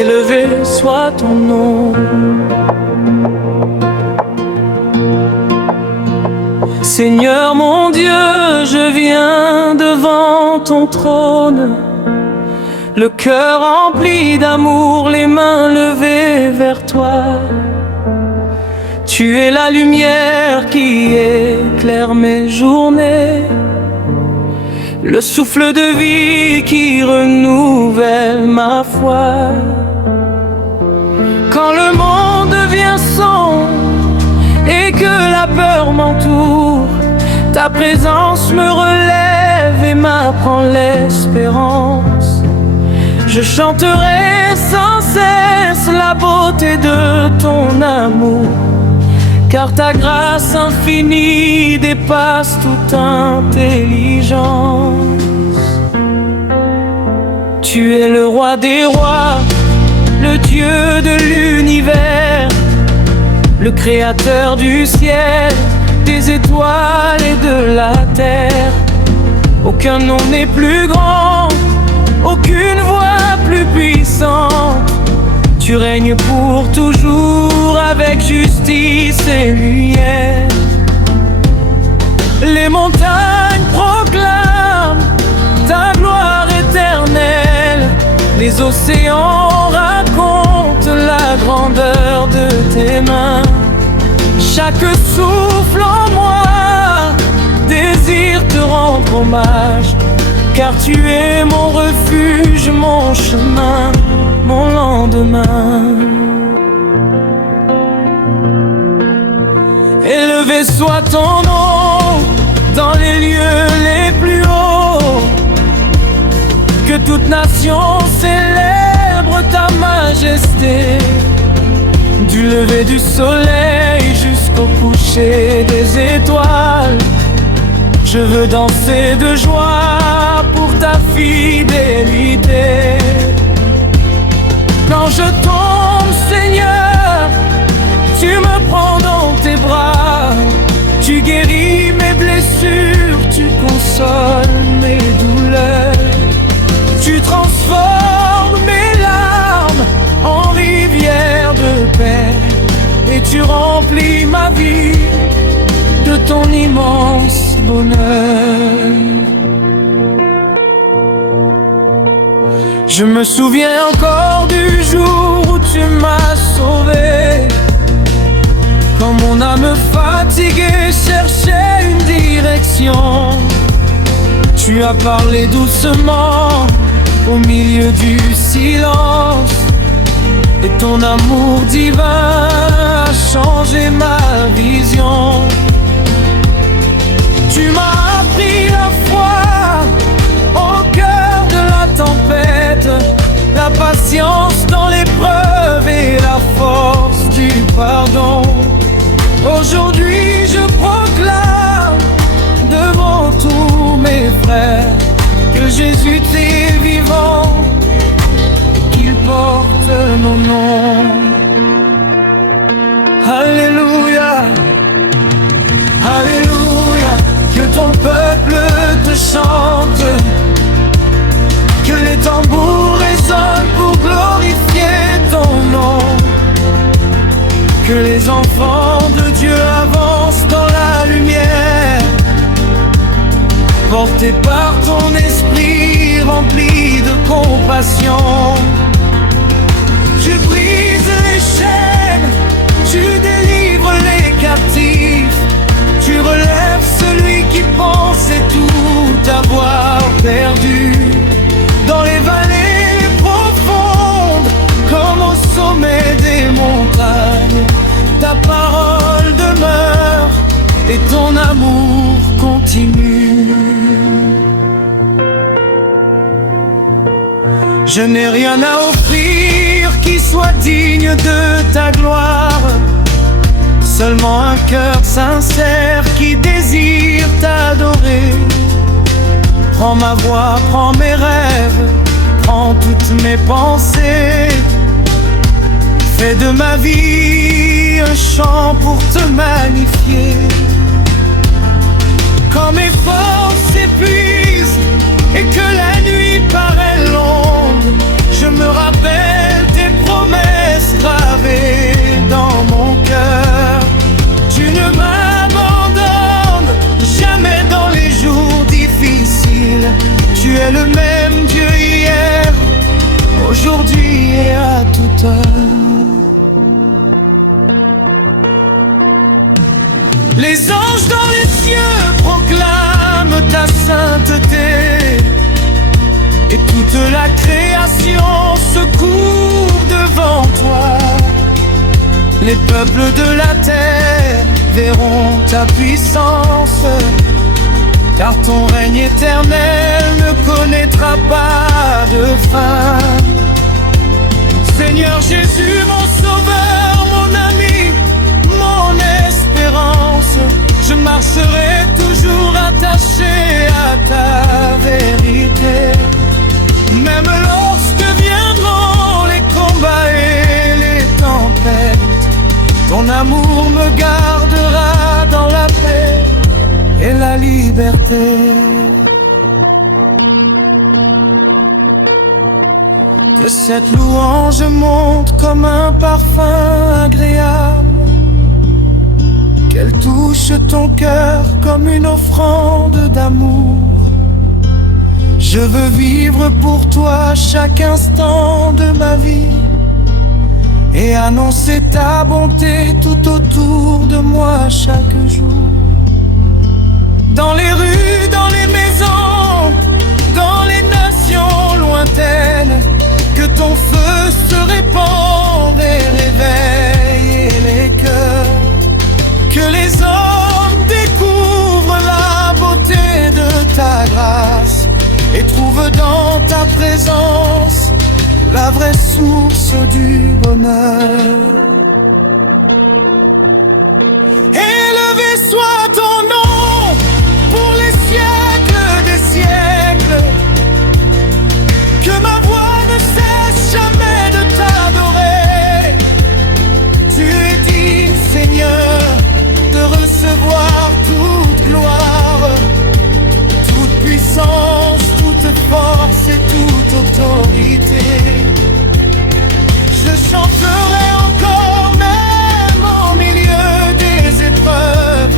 élevé soit ton nom. Seigneur mon Dieu, je viens devant ton trône, le cœur rempli d'amour, les mains levées vers toi. Tu es la lumière qui éclaire mes journées, le souffle de vie qui renouvelle ma foi. Quand le monde devient sombre et que la peur m'entoure, ta présence me relève et m'apprend l'espérance. Je chanterai sans cesse la beauté de ton amour, car ta grâce infinie dépasse toute intelligence. Tu es le roi des rois, le Dieu de l'univers, le créateur du ciel, des étoiles et de la terre. Aucun nom n'est plus grand, aucune voix plus puissante. Tu règnes pour toujours avec justice et lumière. Les montagnes proclament ta gloire éternelle, les océans racontent la grandeur de tes mains. Chaque souffle en moi désire te rendre hommage, car tu es mon refuge, mon chemin, mon lendemain. Élevé soit ton nom dans les lieux les plus hauts, que toute nation célèbre ta majesté. Du lever du soleil jusqu'au coucher des étoiles, je veux danser de joie pour ta fidélité. Quand je tombe, Seigneur, tu me prends dans tes bras. Tu guéris mes blessures, tu consoles mes douleurs. Tu transformes mes larmes en rivière de paix, et tu remplis ma vie de ton immense bonheur. Je me souviens encore du jour où tu m'as sauvé, quand mon âme fatiguée cherchait une direction. Tu as parlé doucement au milieu du silence, et ton amour divin a changé ma vision. Tu m'as appris la foi au cœur de la tempête, la patience dans l'épreuve et la force du pardon. Aujourd'hui je proclame devant tous mes frères que Jésus est vivant, qu'il porte mon nom. Alléluia, Alléluia, que ton peuple te chante, que les tambours résonnent pour glorifier ton nom, que les enfants de Dieu avancent dans la lumière, portés par ton esprit rempli de compassion. Tu brises les chaînes, tu délivres les captifs, tu relèves celui qui pensait tout avoir perdu. Dans les vallées profondes, comme au sommet des montagnes, ta parole demeure et ton amour continue. Je n'ai rien à offrir qui soit digne de ta gloire, seulement un cœur sincère qui désire t'adorer. Prends ma voix, prends mes rêves, prends toutes mes pensées. Fais de ma vie un chant pour te magnifier. Quand mes forces s'épuisent et que la nuit paraît longue, je me rappelle tes aujourd'hui et à toute heure. Les anges dans les cieux proclament ta sainteté, et toute la création se court devant toi. Les peuples de la terre verront ta puissance, car ton règne éternel ne connaîtra pas de fin. Seigneur Jésus, mon sauveur, mon ami, mon espérance, je marcherai toujours attaché à ta vérité. Même lorsque viendront les combats et les tempêtes, ton amour me gardera dans la paix et la liberté. Que cette louange monte comme un parfum agréable, qu'elle touche ton cœur comme une offrande d'amour. Je veux vivre pour toi chaque instant de ma vie et annoncer ta bonté tout autour de moi chaque jour. Dans les rues, dans les maisons, dans les nations lointaines, que ton feu se répande et réveille les cœurs. Que les hommes découvrent la beauté de ta grâce et trouvent dans ta présence la vraie source du bonheur. Élevé soit ton nom pour les siècles des siècles, que ma voix ne cesse jamais de t'adorer. Tu es digne, Seigneur, de recevoir toute gloire, toute puissance, toute force et toute autorité. Je chanterai encore même au milieu des épreuves,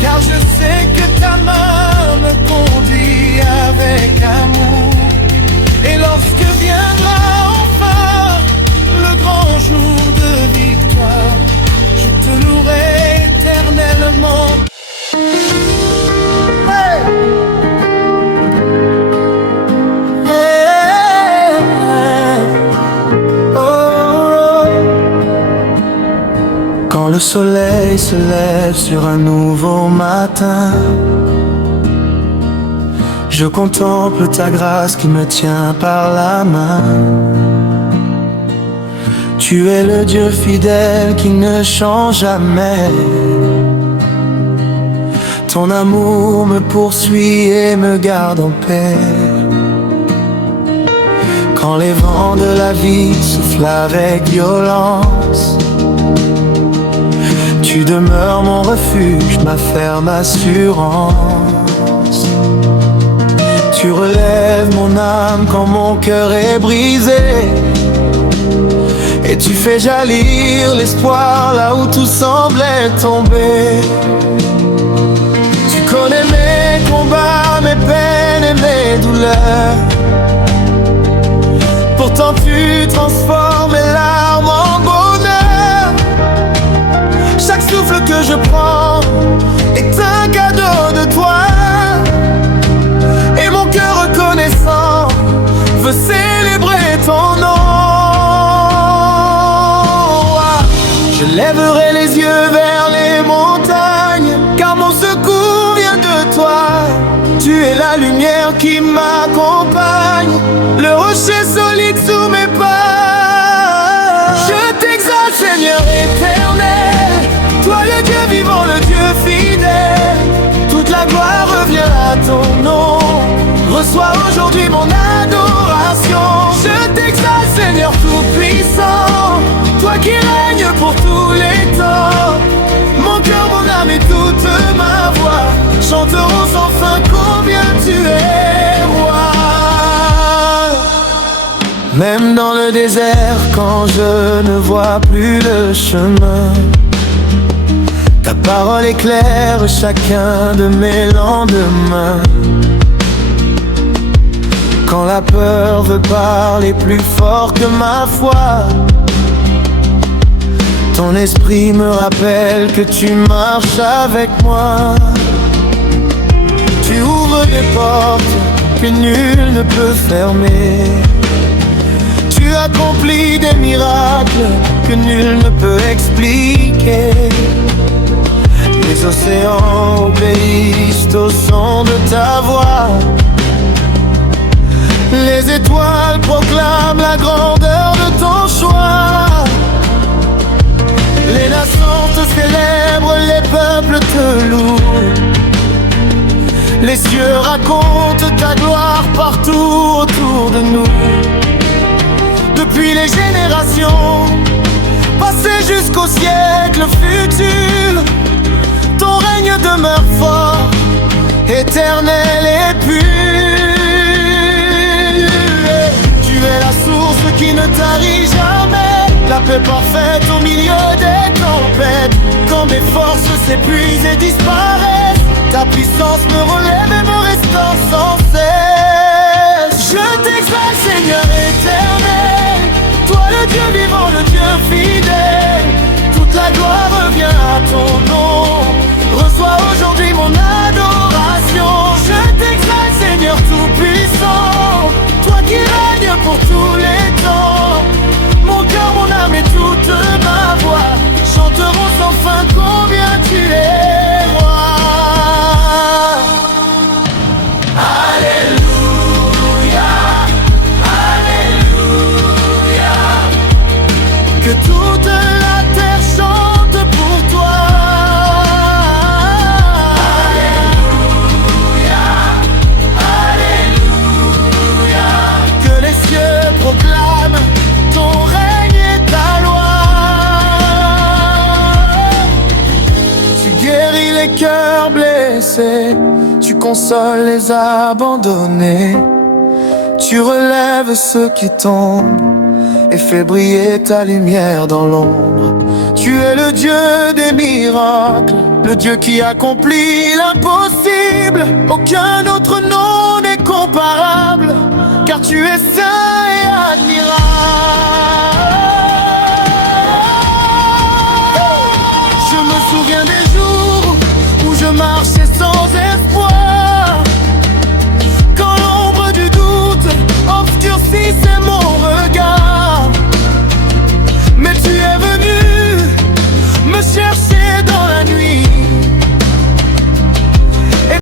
car je sais que ta main me conduit avec amour. Et lorsque viendra enfin le grand jour de victoire, je te louerai éternellement. Hey! Quand le soleil se lève sur un nouveau matin, je contemple ta grâce qui me tient par la main. Tu es le Dieu fidèle qui ne change jamais. Ton amour me poursuit et me garde en paix. Quand les vents de la vie soufflent avec violence, tu demeures mon refuge, ma ferme assurance. Tu relèves mon âme quand mon cœur est brisé, et tu fais jaillir l'espoir là où tout semblait tomber. Tu connais mes combats, mes peines et mes douleurs, pourtant tu transformes mes larmes en bonheur. Chaque souffle que je prends est un cadeau de toi, et mon cœur reconnaissant veut célébrer ton nom. Je lèverai les yeux vers les montagnes, car mon secours vient de toi. Tu es la lumière qui m'accompagne, le rocher solide sous mes pas. Je t'exalte, Seigneur éternel, toi le Dieu vivant, le Dieu fidèle. Toute la gloire revient à ton nom, reçois aujourd'hui mon adoration. Je t'exalte, Seigneur tout-puissant, toi qui règnes pour tous les temps. Mon cœur, mon âme et toute ma voix chanteront sans fin combien tu es roi. Même dans le désert, quand je ne vois plus le chemin, ta parole éclaire chacun de mes lendemains. Quand la peur veut parler plus fort que ma foi, ton esprit me rappelle que tu marches avec moi. Tu ouvres des portes que nul ne peut fermer. Tu accomplis des miracles que nul ne peut expliquer. Les océans obéissent au son de ta voix. Les étoiles proclament la grandeur de ton choix. Les nations te célèbrent, les peuples te louent. Les cieux racontent ta gloire partout autour de nous. Depuis les générations, passées jusqu'au siècle futur, ton règne demeure fort, éternel et pur. Tu es la source qui ne tarit jamais, la paix parfaite au milieu des tempêtes. Quand mes forces s'épuisent et disparaissent, ta puissance me relève et me restaure sans cesse. Je t'exalte, Seigneur éternel, toi le Dieu vivant, le Dieu fidèle. Toute la gloire revient à ton nom, reçois aujourd'hui mon adoration. Je t'exalte, Seigneur tout-puissant, toi qui règnes pour tous les temps. Mon cœur, mon âme et toute ma voix chanteront sans fin combien tu es roi. Alléluia, Alléluia. Que toute la terre chante pour toi. Alléluia, Alléluia. Que les cieux proclament ton règne et ta loi. Tu guéris les cœurs blessés, tu consoles les abandonnés. Tu relèves ceux qui tombent et fais briller ta lumière dans l'ombre. Tu es le Dieu des miracles, le Dieu qui accomplit l'impossible. Aucun autre nom n'est comparable, car tu es saint et admirable.